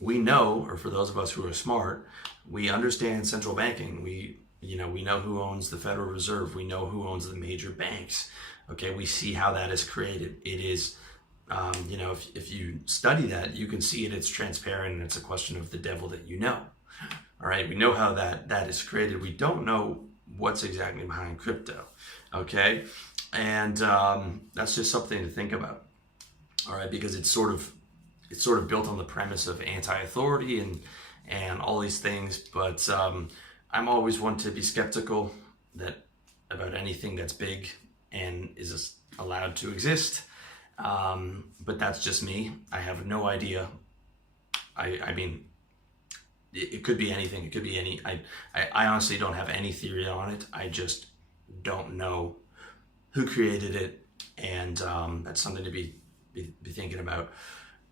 we know, or for those of us who are smart, we understand central banking. We know who owns the Federal Reserve. We know who owns the major banks. Okay, we see how that is created. It is, if you study that, you can see it. It's transparent, and it's a question of the devil that you know. All right, we know how that is created. We don't know what's exactly behind crypto. Okay, and that's just something to think about. All right, because it's sort of built on the premise of anti-authority and all these things. But I'm always one to be skeptical about anything that's big and is allowed to exist. But that's just me. I have no idea. I mean, it could be anything. It could be any. I honestly don't have any theory on it. I just don't know who created it, and that's something to be thinking about.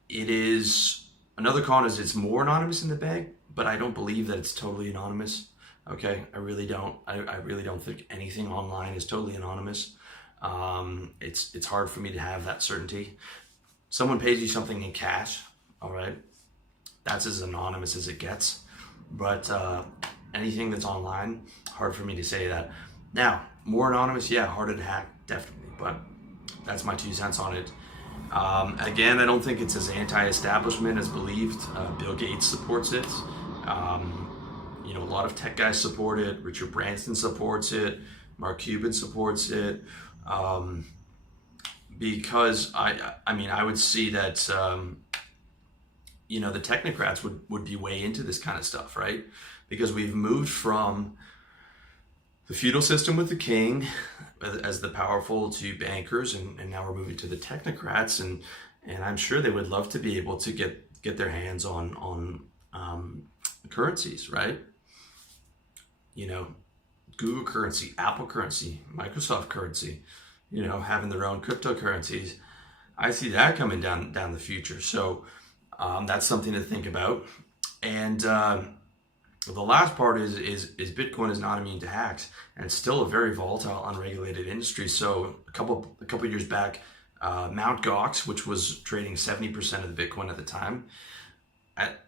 It is another con is it's more anonymous in the bank, but I don't believe that it's totally anonymous. Okay, I really don't. I really don't think anything online is totally anonymous. It's hard for me to have that certainty. Someone pays you something in cash, all right, that's as anonymous as it gets. But anything that's online, hard for me to say that. Now, more anonymous, yeah, harder to hack, definitely. But that's my 2 cents on it. Again, I don't think it's as anti-establishment as believed. Bill Gates supports it. A lot of tech guys support it. Richard Branson supports it. Mark Cuban supports it. Because I would see that the technocrats would be way into this kind of stuff, right? Because we've moved from the feudal system with the king as the powerful to bankers, and now we're moving to the technocrats, and I'm sure they would love to be able to get their hands on currencies, right? Google currency, Apple currency, Microsoft currency, having their own cryptocurrencies. I see that coming down the future. So that's something to think about. And the last part is Bitcoin is not immune to hacks, and it's still a very volatile, unregulated industry. So a couple years back, Mt. Gox, which was trading 70% of the Bitcoin at the time, at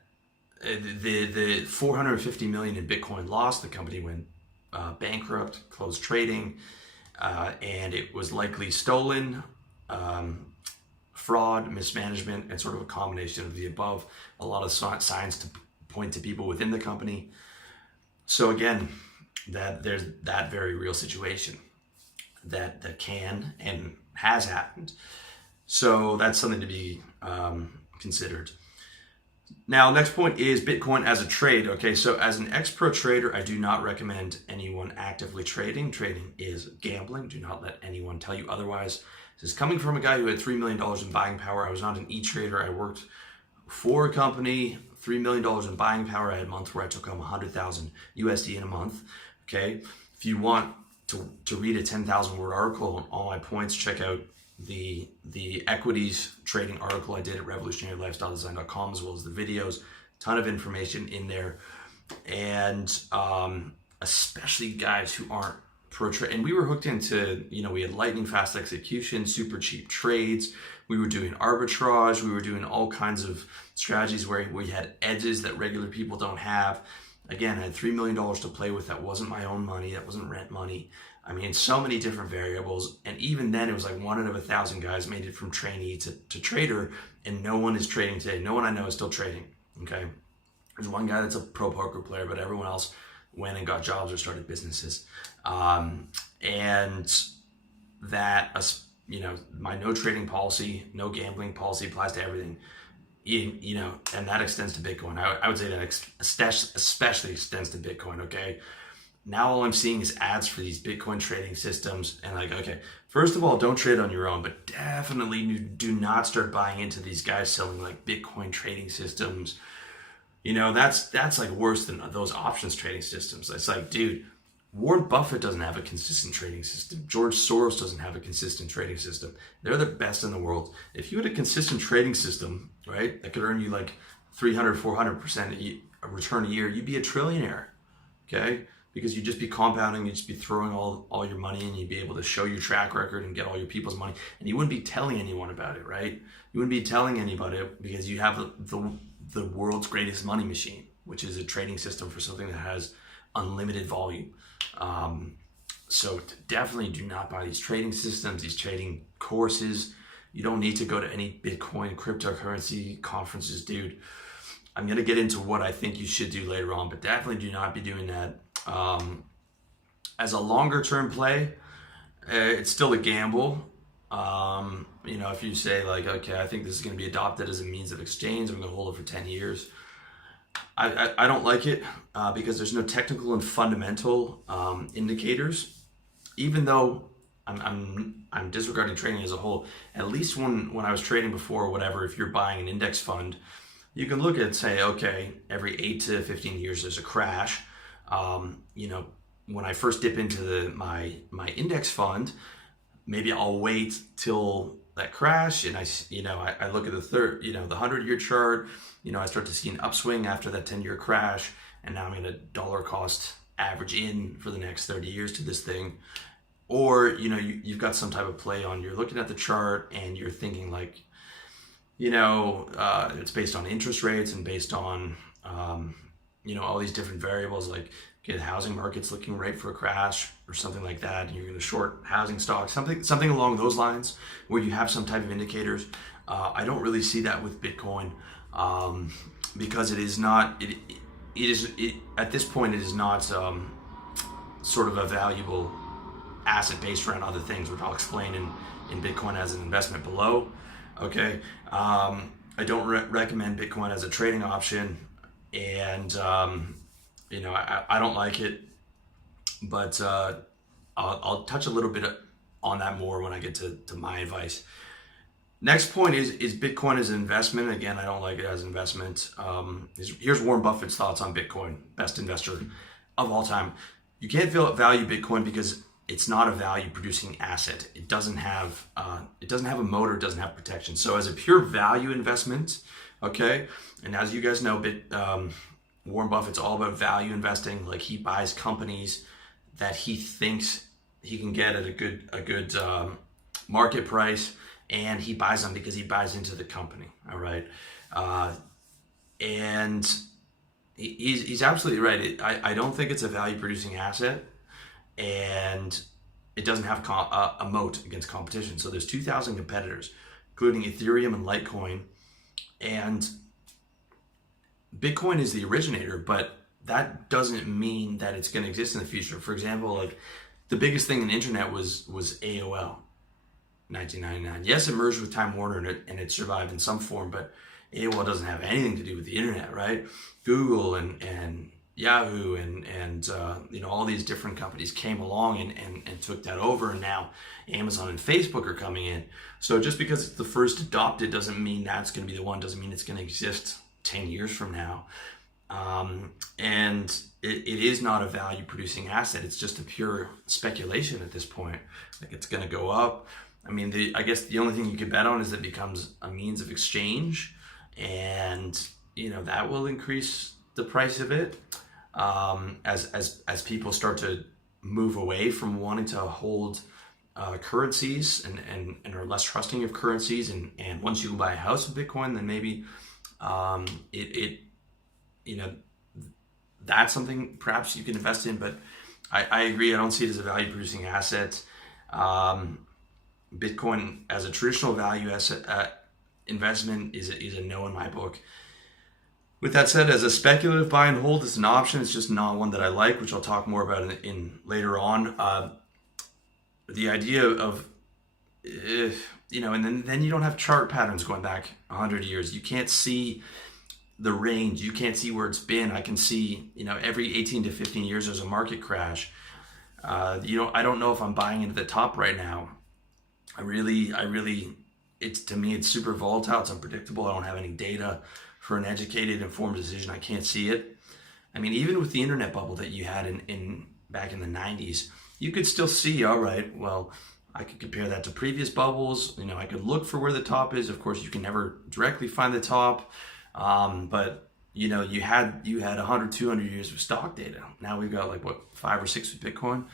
the 450 million in Bitcoin loss, the company went bankrupt, closed trading, and it was likely stolen, fraud, mismanagement, and sort of a combination of the above. A lot of signs to point to people within the company. So again, there's that very real situation that can and has happened. So that's something to be considered. Now, next point is Bitcoin as a trade. Okay, so as an ex-pro trader, I do not recommend anyone actively trading. Trading is gambling. Do not let anyone tell you otherwise. This is coming from a guy who had $3 million in buying power. I was not an e-trader. I worked for a company, $3 million in buying power. I had a month where I took home 100,000 USD in a month. Okay, if you want to read a 10,000 word article on all my points, check out the equities trading article I did at revolutionarylifestyledesign.com, as well as the videos. Ton of information in there, and especially guys who aren't pro trade. And we were hooked into, we had lightning fast execution, super cheap trades. We were doing arbitrage. We were doing all kinds of strategies where we had edges that regular people don't have. Again, I had $3 million to play with. That wasn't my own money. That wasn't rent money. I mean, so many different variables. And even then, it was like 1 out of 1,000 guys made it from trainee to trader, and no one is trading today. No one I know is still trading, okay? There's one guy that's a pro poker player, but everyone else went and got jobs or started businesses. And that, my no trading policy, no gambling policy applies to everything. And that extends to Bitcoin. I would say that especially extends to Bitcoin, okay? Now all I'm seeing is ads for these Bitcoin trading systems, and okay, first of all, don't trade on your own, but definitely do not start buying into these guys selling like Bitcoin trading systems. That's like worse than those options trading systems. It's like, dude, Warren Buffett doesn't have a consistent trading system. George Soros doesn't have a consistent trading system. They're the best in the world. If you had a consistent trading system, right, that could earn you like 300, 400% a return a year, you'd be a trillionaire, okay? Because you'd just be compounding, you'd just be throwing all your money in, you'd be able to show your track record and get all your people's money, and you wouldn't be telling anyone about it, right? You wouldn't be telling anybody because you have the world's greatest money machine, which is a trading system for something that has unlimited volume. So definitely do not buy these trading systems, these trading courses. You don't need to go to any Bitcoin cryptocurrency conferences, dude. I'm going to get into what I think you should do later on, but definitely do not be doing that. As a longer term play, it's still a gamble. You know, if you say like, okay, I think this is going to be adopted as a means of exchange, I'm going to hold it for 10 years. I don't like it because there's no technical and fundamental indicators. Even though I'm disregarding trading as a whole, at least when I was trading before or whatever, if you're buying an index fund, you can look at it and say, okay, every 8 to 15 years there's a crash. You know, when I first dip into my index fund, maybe I'll wait till that crash, and I look at the 100-year chart. You know, I start to see an upswing after that 10-year crash, and now I'm going to dollar cost average in for the next 30 years to this thing. Or, you know, you've got some type of play on, you're looking at the chart and you're thinking like, you know, it's based on interest rates and based on, you know, all these different variables, like, okay, the housing market's looking right for a crash or something like that, and you're going to short housing stocks, something along those lines, where you have some type of indicators. I don't really see that with Bitcoin because it is not. At this point, it is not sort of a valuable asset based around other things, which I'll explain in Bitcoin as an investment below. Okay, I don't recommend Bitcoin as a trading option, and you know, I don't like it, but I'll touch a little bit on that more when I get to my advice. Next point is Bitcoin as an investment. Again, I don't like it as an investment. Here's Warren Buffett's thoughts on Bitcoin, best investor of all time. You can't value Bitcoin because it's not a value producing asset. It doesn't have a motor, it doesn't have protection. So as a pure value investment, okay, and as you guys know, Warren Buffett's all about value investing. Like, he buys companies that he thinks he can get at a good market price, and he buys them because he buys into the company. All right, and he's absolutely right. I don't think it's a value producing asset, and it doesn't have a moat against competition. So there's 2,000 competitors, including Ethereum and Litecoin, and Bitcoin is the originator, but that doesn't mean that it's going to exist in the future. For example, like, the biggest thing in the internet was AOL, 1999. Yes, it merged with Time Warner and it survived in some form, but AOL doesn't have anything to do with the internet, right? Google and Yahoo and you know, all these different companies came along and took that over, and now Amazon and Facebook are coming in. So just because it's the first adopted doesn't mean that's going to be the one, doesn't mean it's going to exist 10 years from now. And it is not a value producing asset. It's just a pure speculation at this point. Like, it's going to go up. I mean, I guess the only thing you could bet on is that it becomes a means of exchange, and, you know, that will increase the price of it as people start to move away from wanting to hold currencies and are less trusting of currencies. And once you buy a house with Bitcoin, then maybe you know, that's something perhaps you can invest in. But I agree, I don't see it as a value producing asset. Bitcoin as a traditional value asset investment is a no in my book. With that said, as a speculative buy and hold, it's an option. It's just not one that I like, which I'll talk more about in later on. The idea of you know, and then you don't have chart patterns going back 100 years. You can't see the range. You can't see where it's been. I can see, you know, every 18 to 15 years there's a market crash. I don't know if I'm buying into the top right now. I really, to me, it's super volatile. It's unpredictable. I don't have any data for an educated, informed decision. I can't see it. I mean, even with the internet bubble that you had back in the 90s, you could still see, all right, well, I could compare that to previous bubbles. You know, I could look for where the top is. Of course, you can never directly find the top. But, you know, you had 100, 200 years of stock data. Now we've got like, what, 5 or 6 with Bitcoin.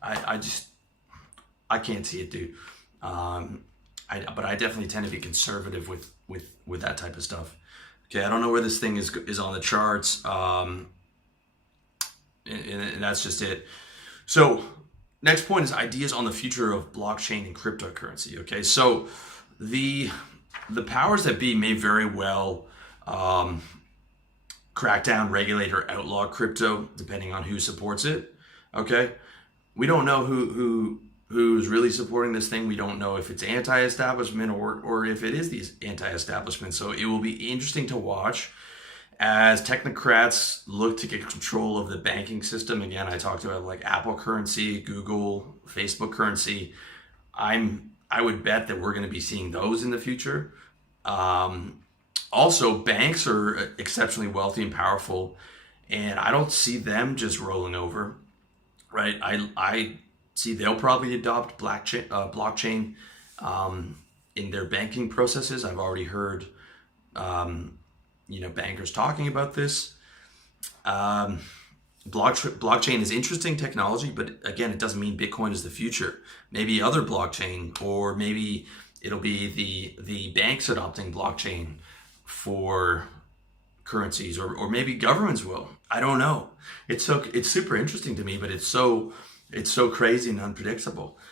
I can't see it, dude. But I definitely tend to be conservative with that type of stuff. Okay, I don't know where this thing is on the charts, and that's just it. So next point is ideas on the future of blockchain and cryptocurrency. Okay, so the powers that be may very well crack down, regulate, or outlaw crypto, depending on who supports it. Okay, we don't know who's really supporting this thing. We don't know if it's anti-establishment or if it is these anti-establishment. So it will be interesting to watch as technocrats look to get control of the banking system. Again, I talked about like Apple currency, Google, Facebook currency. I would bet that we're going to be seeing those in the future. Also, banks are exceptionally wealthy and powerful, and I don't see them just rolling over, right? I see they'll probably adopt blockchain in their banking processes. I've already heard, bankers talking about this. Blockchain is interesting technology, but again, it doesn't mean Bitcoin is the future. Maybe other blockchain, or maybe it'll be the banks adopting blockchain for currencies, or maybe governments will. I don't know. It's super interesting to me, but it's so crazy and unpredictable.